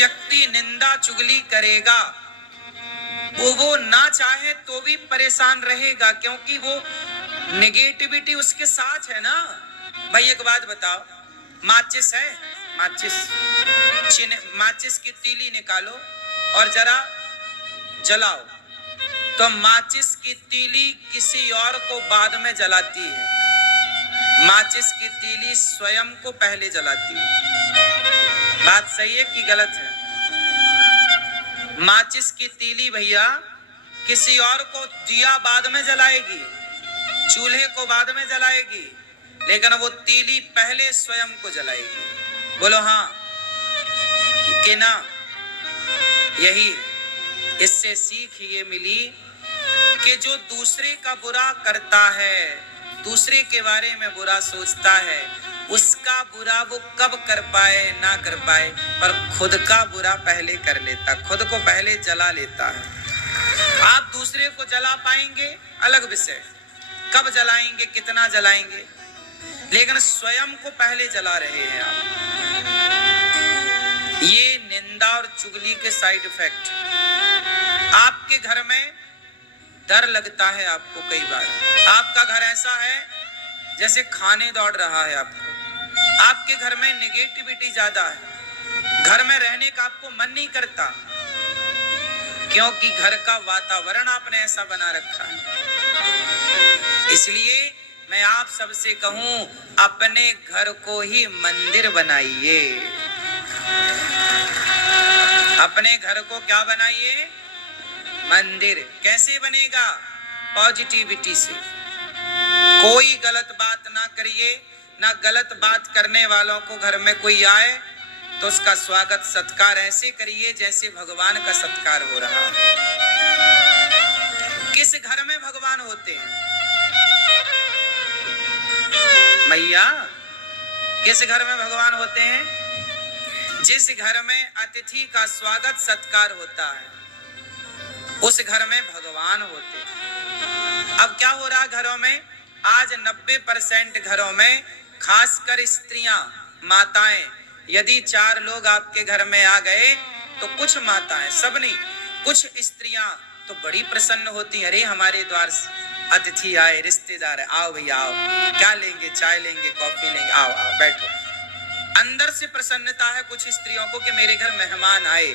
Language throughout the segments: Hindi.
व्यक्ति निंदा चुगली करेगा वो ना चाहे तो भी परेशान रहेगा, क्योंकि वो नेगेटिविटी उसके साथ है ना। भाई एक बात बताओ, माचिस है, माचिस की तीली निकालो और जरा जलाओ, तो माचिस की तीली किसी और को बाद में जलाती है, माचिस की तीली स्वयं को पहले जलाती है। बात सही है कि गलत है? माचिस की तीली भैया किसी और को दिया बाद में जलाएगी, चूल्हे को बाद में जलाएगी, लेकिन वो तीली पहले स्वयं को जलाएगी। बोलो हाँ कि ना? यही इससे सीख ये मिली कि जो दूसरे का बुरा करता है, दूसरे के बारे में बुरा सोचता है, उसका बुरा वो कब कर पाए ना कर पाए, पर खुद का बुरा पहले कर लेता, खुद को पहले जला लेता है। आप दूसरे को जला पाएंगे अलग विषय, कब जलाएंगे, कितना जलाएंगे, लेकिन स्वयं को पहले जला रहे हैं आप। ये निंदा और चुगली के साइड इफेक्ट। आपके घर में डर लगता है आपको, कई बार आपका घर ऐसा है जैसे खाने दौड़ रहा है आपको, आपके घर में नेगेटिविटी ज्यादा है, घर में रहने का आपको मन नहीं करता, क्योंकि घर का वातावरण आपने ऐसा बना रखा है। इसलिए मैं आप सबसे कहूं, अपने घर को ही मंदिर बनाइए। अपने घर को क्या बनाइए? मंदिर। कैसे बनेगा? पॉजिटिविटी से। कोई गलत बात ना करिए, ना गलत बात करने वालों को घर में कोई आए तो उसका स्वागत सत्कार ऐसे करिए जैसे भगवान का सत्कार हो रहा है। किस घर में भगवान होते हैं मैया? किस घर में भगवान होते हैं? जिस घर में अतिथि का स्वागत सत्कार होता है, उस घर में भगवान होते हैं। अब क्या हो रहा है घरों में? आज 90% घरों में, खासकर स्त्रियां, माताएं, यदि 4 लोग आपके घर में आ गए तो कुछ माताएं, सब नहीं, कुछ स्त्रियां तो बड़ी प्रसन्न होती, अरे हमारे द्वार अतिथि आए, रिश्तेदार है, आओ भैया आओ, क्या लेंगे, चाय लेंगे, कॉफी लेंगे, आओ आओ बैठो। अंदर से प्रसन्नता है कुछ स्त्रियों को कि मेरे घर मेहमान आए,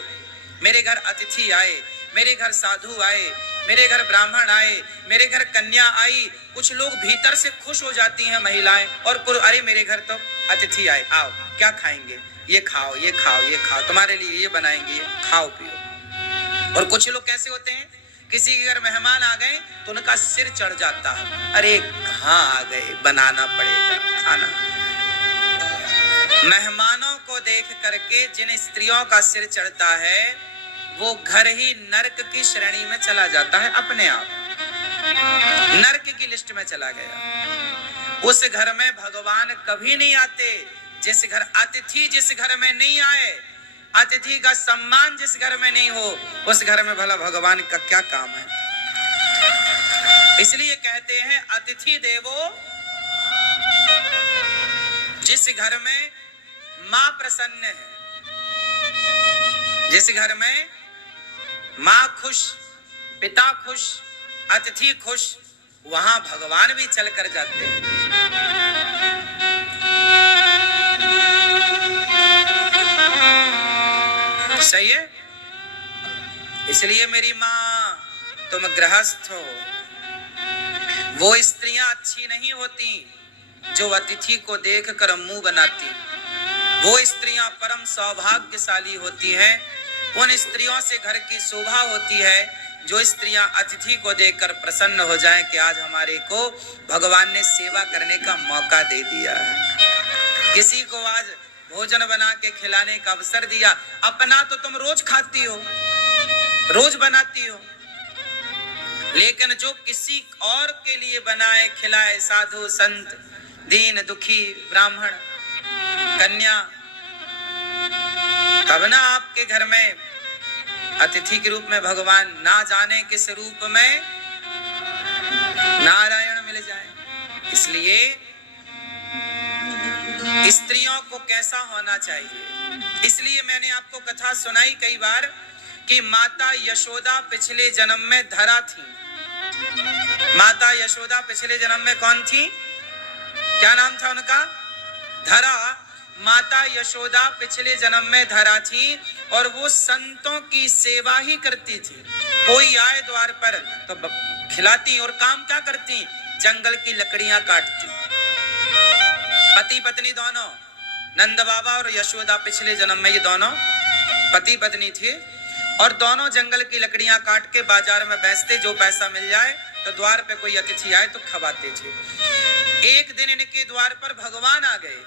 मेरे घर अतिथि आए, मेरे घर साधु आए, मेरे घर ब्राह्मण आए, मेरे घर कन्या आई। कुछ लोग भीतर से खुश हो जाती हैं महिलाएं, और अरे मेरे घर तो अतिथि आए, आओ क्या खाएंगे, ये खाओ ये खाओ ये खाओ, तुम्हारे लिए ये बनाएंगे, ये खाओ पियो। और कुछ लोग कैसे होते हैं, किसी के घर मेहमान आ गए तो उनका सिर चढ़ जाता है, अरे कहाँ आ गए, बनाना पड़ेगा खाना। मेहमानों को देख करके जिन स्त्रियों का सिर चढ़ता है, वो घर ही नरक की श्रेणी में चला जाता है, अपने आप नरक की लिस्ट में चला गया। उस घर में भगवान कभी नहीं आते। जिस घर अतिथि जिस घर में नहीं आए, अतिथि का सम्मान जिस घर में नहीं हो, उस घर में भला भगवान का क्या काम है? इसलिए कहते हैं अतिथि देवो। जिस घर में मां प्रसन्न है, जिस घर में मां खुश, पिता खुश, अतिथि खुश, वहां भगवान भी चल कर जाते हैं। सही है? इसलिए मेरी मां, तुम गृहस्थ हो। वो स्त्रियां अच्छी नहीं होती जो अतिथि को देखकर मुंह बनाती, वो स्त्रियां परम सौभाग्यशाली होती हैं। उन स्त्रियों से घर की शोभा होती है जो स्त्रियां अतिथि को देखकर प्रसन्न हो जाएं कि आज हमारे को भगवान ने सेवा करने का मौका दे दिया है, किसी को आज भोजन बना के खिलाने का अवसर दिया। अपना तो तुम रोज खाती हो, रोज बनाती हो, लेकिन जो किसी और के लिए बनाए खिलाए, साधु संत, दीन दुखी, ब्राह्मण, कन्या, तब ना आपके घर में अतिथि के रूप में भगवान ना जाने किस रूप में नारायण मिल जाए। इसलिए स्त्रियों को कैसा होना चाहिए? इसलिए मैंने आपको कथा सुनाई कई बार कि माता यशोदा पिछले जन्म में धरा थी। माता यशोदा पिछले जन्म में कौन थी? क्या नाम था उनका? धरा। माता यशोदा पिछले जन्म में धरा थी और वो संतों की सेवा ही करती थी। कोई आए द्वार पर तो खिलाती, और काम क्या करती? जंगल की लकड़ियां काटती। पति पत्नी दोनों, नंद बाबा और यशोदा पिछले जन्म में ये दोनों पति पत्नी थे, और दोनों जंगल की लकड़ियां काट के बाजार में बेचते। जो पैसा मिल जाए तो द्वार पे कोई अतिथि आए तो खवाते थे। एक दिन इनके द्वार पर भगवान आ गए,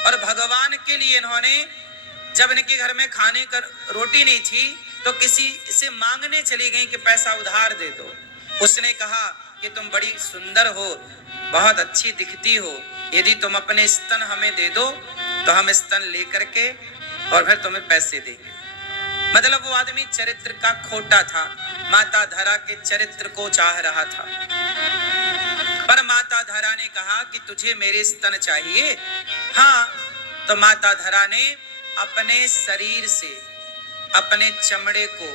और भगवान के लिए इन्होंने, जब इनके घर में खाने का रोटी नहीं थी तो किसी से मांगने चली गई कि पैसा उधार दे दो। उसने कहा कि तुम बड़ी सुंदर हो, बहुत अच्छी दिखती हो, यदि तुम अपने स्तन हमें दे दो तो हम स्तन लेकर के और फिर तुम्हें पैसे देंगे। मतलब वो आदमी चरित्र का खोटा था, माता धरा के चरित्र को चाह रहा था। पर माता धरा ने कहा कि तुझे मेरे स्तन चाहिए? हाँ। तो माता धरा ने अपने शरीर से अपने चमड़े को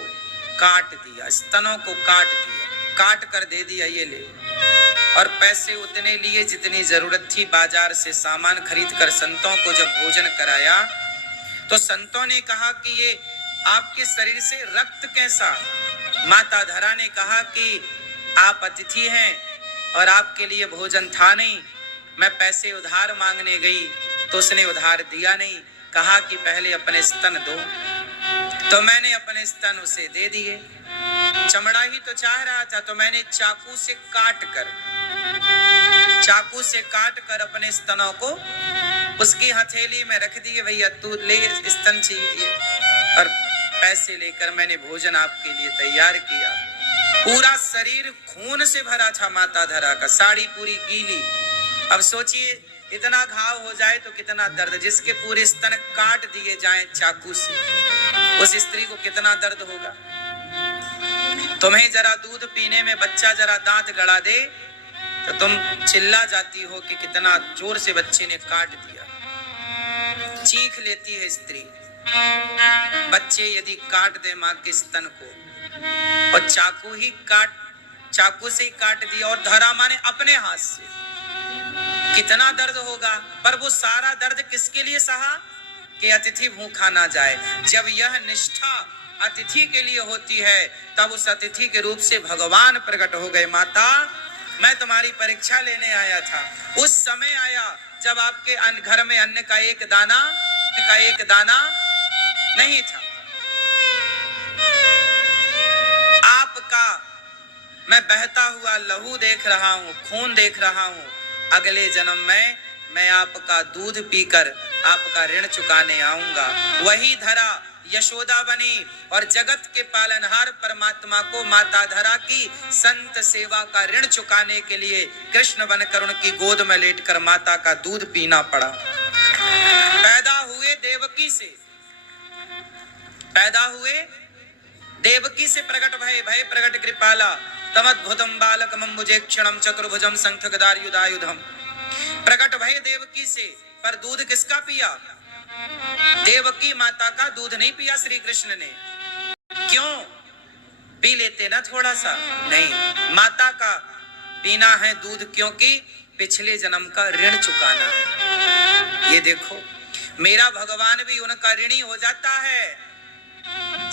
काट दिया, स्तनों को काट दिया, काट कर दे दिया, ये ले। और पैसे उतने लिए जितनी जरूरत थी, बाजार से सामान खरीद कर संतों को जब भोजन कराया तो संतों ने कहा कि ये आपके शरीर से रक्त कैसा? माता धरा ने कहा कि आप अतिथि हैं और आपके लिए भोजन था नहीं। मैं पैसे उधार मांगने गई तो उसने उधार दिया नहीं, कहा कि पहले अपने स्तन दो, तो मैंने अपने स्तन उसे दे दिए। चमड़ा ही तो चाह रहा था, तो मैंने चाकू से काट कर अपने स्तनों को उसकी हथेली में रख दिए। भैया तू ले, स्तन चाहिए, और पैसे लेकर मैंने भोजन आपके लिए तैयार किया। पूरा शरीर खून से भरा था माता धरा का, साड़ी पूरी गीली। अब सोचिए इतना घाव हो जाए तो कितना दर्द, जिसके पूरे स्तन काट दिए जाएं चाकू से, उस स्त्री को कितना दर्द होगा। तुम्हें जरा दूध पीने में बच्चा जरा दांत गड़ा दे तो तुम चिल्ला जाती हो कि कितना जोर से बच्चे ने काट दिया। चीख लेती है स्त्री। बच्चे यदि काट दे मां के स्तन को, और चाकू से ही काट दिया, और धरा मां ने अपने हाथ से, कितना दर्द होगा। पर वो सारा दर्द किसके लिए सहा? कि अतिथि भूखा ना जाए। जब यह निष्ठा अतिथि के लिए होती है तब उस अतिथि के रूप से भगवान प्रकट हो गए। माता, मैं तुम्हारी परीक्षा लेने आया था। उस समय आया जब आपके घर में अन्न का एक दाना नहीं था। आपका मैं बहता हुआ लहू देख रहा हूं, खून देख रहा हूं। अगले जन्म में मैं आपका दूध पीकर आपका ऋण चुकाने आऊंगा। वही धरा यशोदा बनी और जगत के पालनहार परमात्मा को माता धरा की संत सेवा का ऋण चुकाने के लिए कृष्ण बनकर उनकी गोद में लेटकर माता का दूध पीना पड़ा। पैदा हुए देवकी से प्रकट भय प्रकट कृपाला तमद्भुतम बालकमं भुजेक्षणं चतुर्भुजं शंखगदायुधायुधम। प्रकट भय देवकी से, पर दूध किसका पिया? देवकी माता का दूध नहीं पिया श्री कृष्ण ने। क्यों? पी लेते ना थोड़ा सा? नहीं, माता का पीना है दूध, क्योंकि पिछले जन्म का ऋण चुकाना है। ये देखो, मेरा भगवान भी उनका ऋणी हो जाता है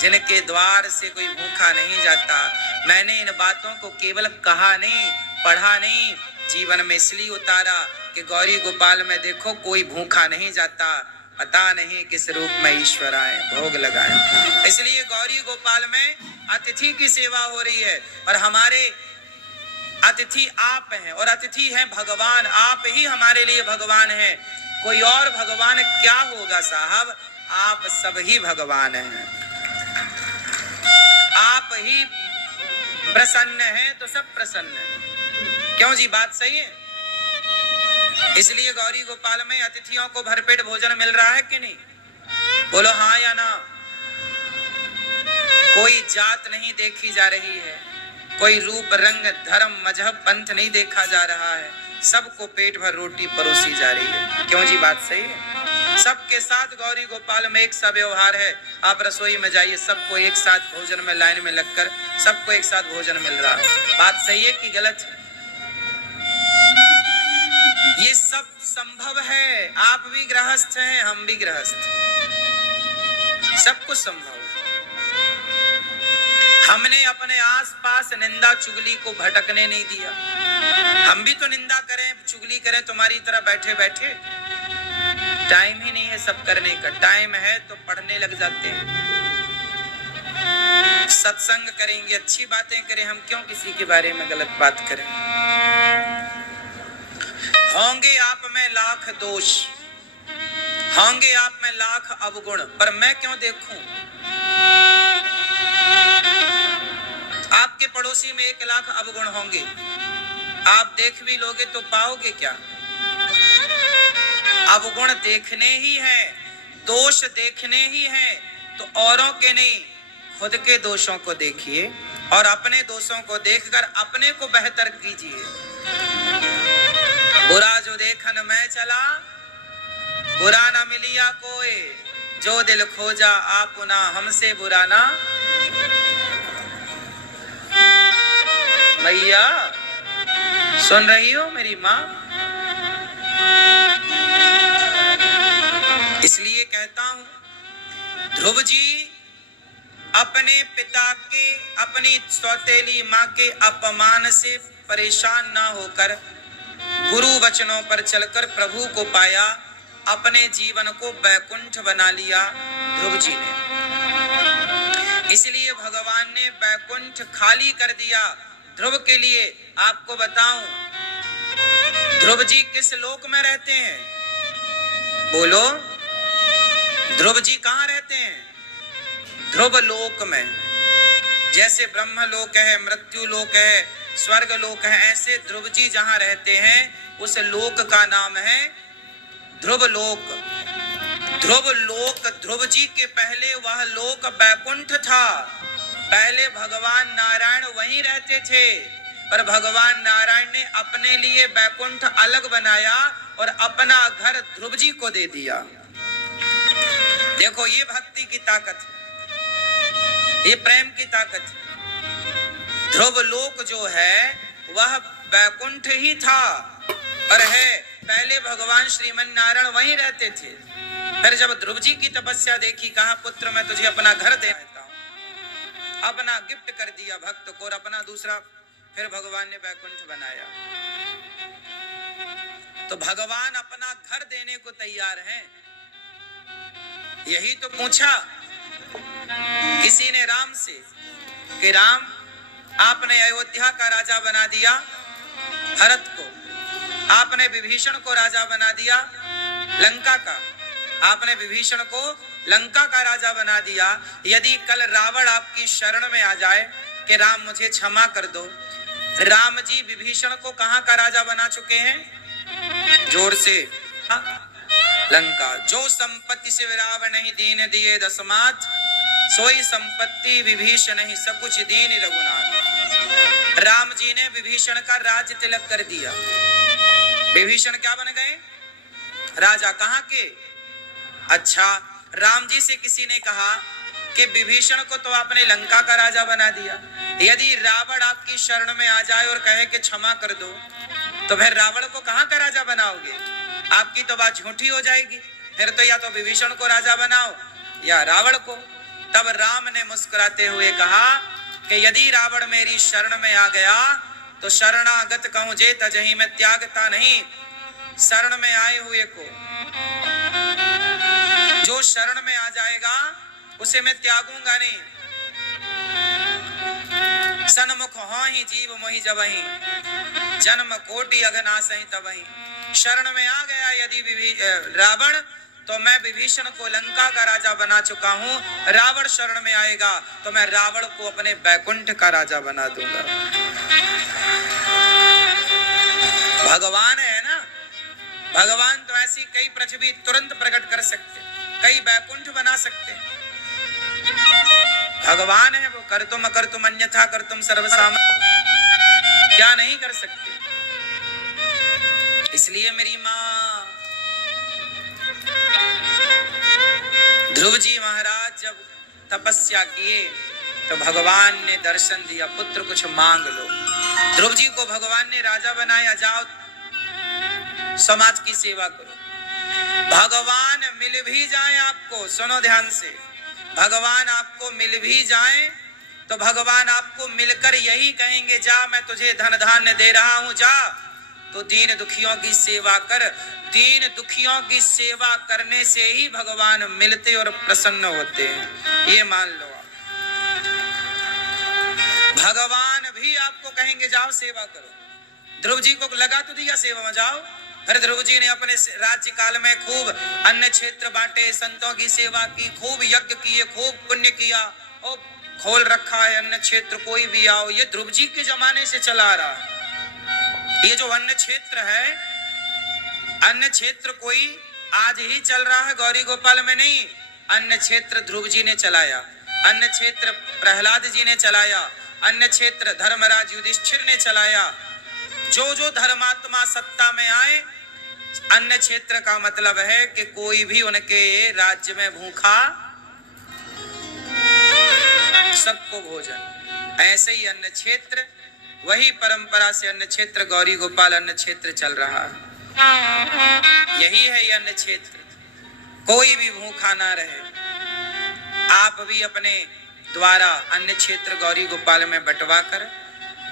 जिनके द्वार से कोई भूखा नहीं जाता। मैंने इन बातों को केवल कहा नहीं, पढ़ा नहीं, जीवन में इसलिए उतारा कि गौरी गोपाल में देखो कोई भूखा नहीं जाता। पता नहीं किस रूप में ईश्वर आए, भोग लगाए। इसलिए गौरी गोपाल में अतिथि की सेवा हो रही है, और हमारे अतिथि आप हैं, और अतिथि हैं भगवान। आप ही हमारे लिए भगवान हैं। कोई और भगवान क्या होगा साहब? आप सब ही भगवान हैं। आप ही प्रसन्न हैं तो सब प्रसन्न हैं। क्यों जी, बात सही है? इसलिए गौरी गोपाल में अतिथियों को भरपेट भोजन मिल रहा है कि नहीं? बोलो हाँ या ना। कोई जात नहीं देखी जा रही है, कोई रूप रंग धर्म मजहब पंथ नहीं देखा जा रहा है। सबको पेट भर रोटी परोसी जा रही है। क्यों जी, बात सही है? सबके साथ गौरी गोपाल में एक सा व्यवहार है। आप रसोई में जाइए, सबको एक साथ भोजन में लाइन में लगकर सबको एक साथ भोजन मिल रहा है। बात सही है कि गलत है? ये सब संभव है। आप भी गृहस्थ हैं, हम भी गृहस्थ, सब कुछ संभव है। हमने अपने आसपास निंदा चुगली को भटकने नहीं दिया। हम भी तो निंदा करें, चुगली करें तुम्हारी तरह बैठे बैठे? टाइम ही नहीं है सब करने का। टाइम है तो पढ़ने लग जाते हैं, सत्संग करेंगे, अच्छी बातें करें। हम क्यों किसी के बारे में गलत बात करें? होंगे आप में लाख दोष, होंगे आप में लाख अवगुण, पर मैं क्यों देखूं? आपके पड़ोसी में 1 लाख अवगुण होंगे, आप देख भी लोगे तो पाओगे क्या? अवगुण देखने ही हैं, दोष देखने ही हैं, तो औरों के नहीं, खुद के दोषों को देखिए और अपने दोषों को देखकर अपने को बेहतर कीजिए। बुरा जो देखन मैं चला, बुरा न मिलिया कोई, जो दिल खोजा आपुना, हमसे बुरा ना। मैया सुन रही हो मेरी माँ? इसलिए कहता हूं, ध्रुव जी अपने पिता के, अपनी सौतेली माँ के अपमान से परेशान ना होकर गुरु वचनों पर चलकर प्रभु को पाया, अपने जीवन को वैकुंठ बना लिया ध्रुव जी ने। इसलिए भगवान ने वैकुंठ खाली कर दिया ध्रुव के लिए। आपको बताऊं, ध्रुव जी किस लोक में रहते हैं? बोलो, ध्रुव जी कहाँ रहते हैं? ध्रुव लोक में। जैसे ब्रह्म लोक है, मृत्यु लोक है, स्वर्ग लोक है, ऐसे ध्रुव जी जहां रहते हैं उस लोक का नाम है ध्रुव लोक। ध्रुव लोक, ध्रुव जी के पहले वह लोक वैकुंठ था। पहले भगवान नारायण वहीं रहते थे, पर भगवान नारायण ने अपने लिए वैकुंठ अलग बनाया और अपना घर ध्रुव जी को दे दिया। देखो, ये भक्ति की ताकत है, ये प्रेम की ताकत है। ध्रुव लोक जो है वह वैकुंठ ही था और है। पहले भगवान श्रीमन नारायण वहीं रहते थे, फिर जब ध्रुव जी की तपस्या देखी, कहा पुत्र मैं तुझे अपना घर दे देता हूं, अपना गिफ्ट कर दिया भक्त को और अपना दूसरा फिर भगवान ने वैकुंठ बनाया। तो भगवान अपना घर देने को तैयार हैं। यही तो पूछा किसी ने राम से कि राम आपने अयोध्या का राजा बना दिया भरत को, आपने विभीषण को राजा बना दिया लंका का, आपने विभीषण को लंका का राजा बना दिया। यदि कल रावण आपकी शरण में आ जाए कि राम मुझे क्षमा कर दो, राम जी विभीषण को कहां का राजा बना चुके हैं? जोर से, लंका। जो संपत्ति से रावण नहीं दीन दिए दसमात, सोई संपत्ति विभीषण नहीं सब कुछ दीन रघुनाथ। राम जी ने विभीषण का राज तिलक कर दिया। विभीषण क्या बन गए? राजा। कहां के? अच्छा, राम जी से किसी ने कहा कि विभीषण को तो आपने लंका का राजा बना दिया, यदि रावण आपकी शरण में आ जाए और कहे कि क्षमा कर दो, तो फिर रावण को कहां का राजा बनाओगे? आपकी तो बात झूठी हो जाएगी। फिर तो या तो विभीषण को राजा बनाओ या रावण को। तब राम ने मुस्कुराते हुए कहा कि यदि रावण मेरी शरण में आ गया तो शरणागत कहूं जे तजहि, मैं त्यागता नहीं शरण में आए हुए को। जो शरण में आ जाएगा उसे मैं त्यागूंगा नहीं। सन्मुख हो ही जीव मोहि जबहि, जन्म कोटि अघनासहि तबहि। शरण में आ गया यदि रावण, तो मैं विभीषण को लंका का राजा बना चुका हूं। रावण शरण में आएगा तो मैं रावण को अपने वैकुंठ का राजा बना दूंगा। भगवान है ना, भगवान तो ऐसी कई पृथ्वी तुरंत प्रकट कर सकते, कई वैकुंठ बना सकते। भगवान है वो। कर तुम अकर तुम अन्यथा कर तुम सर्वसाम, क्या नहीं कर सकते। इसलिए मेरी माँ ध्रुव जी महाराज जब तपस्या किए तो भगवान ने दर्शन दिया, पुत्र कुछ मांग लो। ध्रुव जी को भगवान ने राजा बनाया, जाओ समाज की सेवा करो। भगवान मिल भी जाए आपको, सुनो ध्यान से, भगवान आपको मिल भी जाए तो भगवान आपको मिलकर यही कहेंगे, जा मैं तुझे धन धान्य दे रहा हूं, जा तो दीन दुखियों की सेवा कर। दीन दुखियों की सेवा करने से ही भगवान मिलते और प्रसन्न होते हैं, ये मान लो आप। भगवान भी आपको कहेंगे जाओ सेवा करो। ध्रुव जी को लगा तो दिया सेवा में, जाओ। फिर ध्रुव जी ने अपने राज्य काल में खूब अन्य क्षेत्र बांटे, संतों की सेवा की, खूब यज्ञ किए, खूब पुण्य किया और खोल रखा है अन्न क्षेत्र, कोई भी आओ। ये ध्रुव जी के जमाने से चला आ रहा है। ये जो अन्न क्षेत्र है, अन्न क्षेत्र कोई आज ही चल रहा है, गौरी गोपाल में नहीं। अन्न क्षेत्र ध्रुव जी ने चलाया, अन्न क्षेत्र प्रहलाद जी ने चलाया, अन्न क्षेत्र धर्मराज युधिष्ठिर ने चलाया। जो जो धर्मात्मा सत्ता में आए, अन्न क्षेत्र का मतलब है कि कोई भी उनके राज्य में भूखा, सबको भोजन। ऐसे ही अन्न क्षेत्र, वही परंपरा से अन्न क्षेत्र गौरी गोपाल अन्न क्षेत्र चल रहा है। यही है ये अन्न क्षेत्र, कोई भी भूखा ना रहे। आप भी अपने द्वारा अन्न क्षेत्र गौरी गोपाल में बंटवा कर,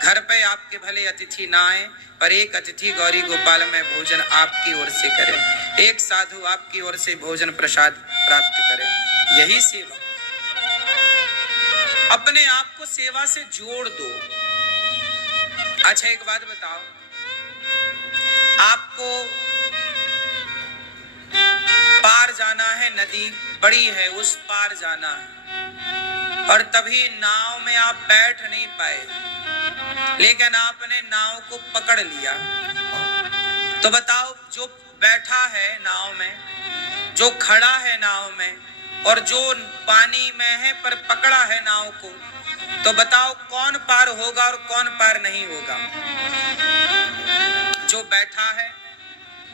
घर पे आपके भले अतिथि ना आए पर एक अतिथि गौरी गोपाल में भोजन आपकी ओर से करे, एक साधु आपकी ओर से भोजन प्रसाद प्राप्त करे। यही सेवा। अपने आप को सेवा से जोड़ दो। अच्छा एक बात बताओ, आपको पार जाना है, नदी बड़ी है, उस पार जाना है और तभी नाव में आप बैठ नहीं पाए, लेकिन आपने नाव को पकड़ लिया। तो बताओ, जो बैठा है नाव में, जो खड़ा है नाव में और जो पानी में है पर पकड़ा है नाव को, तो बताओ कौन पार होगा और कौन पार नहीं होगा? जो बैठा है,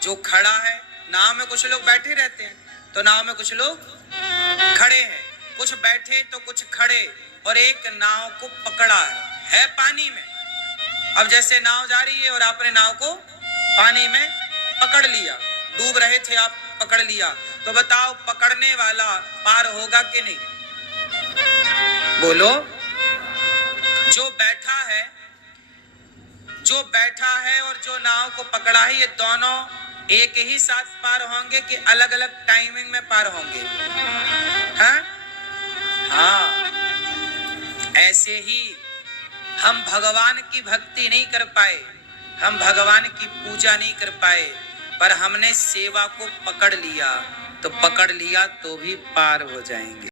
जो खड़ा है। नाव में कुछ लोग बैठे रहते हैं तो नाव में कुछ लोग खड़े हैं, कुछ बैठे तो कुछ खड़े, और एक नाव को पकड़ा है पानी में। अब जैसे नाव जा रही है और आपने नाव को पानी में पकड़ लिया, डूब रहे थे आप, पकड़ लिया, तो बताओ पकड़ने वाला पार होगा कि नहीं? बोलो। जो बैठा है और जो नाव को पकड़ा है, ये दोनों एक ही साथ पार होंगे कि अलग अलग टाइमिंग में पार होंगे? हाँ, ऐसे ही हम भगवान की भक्ति नहीं कर पाए, हम भगवान की पूजा नहीं कर पाए, पर हमने सेवा को पकड़ लिया, तो पकड़ लिया तो भी पार हो जाएंगे।